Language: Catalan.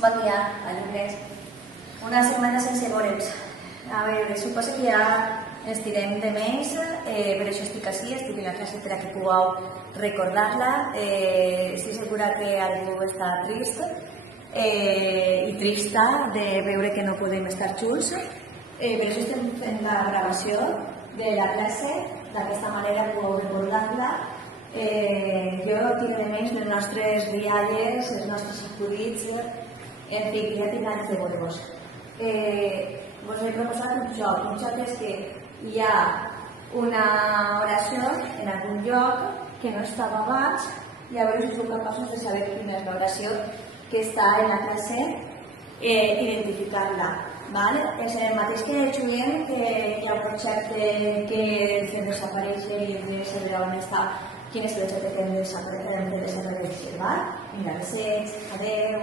Bon dia, alumnes. Una setmana sense veure'ns. A veure, suposo que ja ens tirem de més, per això estic així, estic en la classe per a que pugueu recordar-la. Estic segura que algú està trist i trista de veure que no podem estar junts. Per això estem fent la gravació de la classe, d'aquesta manera pugueu recordar-la. Jo tinc de menys les nostres rialles, els nostres acudits, en fi, que ja tinc ganes de veure-vos. Vos he proposat un joc és que hi ha una oració en algun lloc que no estava abans i a veure si sou capaços de saber quina és l'oració que està en la classe identificar-la. És el mateix que juguem, que hi ha un projecte que fem desaparèixer i hem de saber on està, quin és l'objecte que hem de desaparèixer. Mira, reseig, adeu...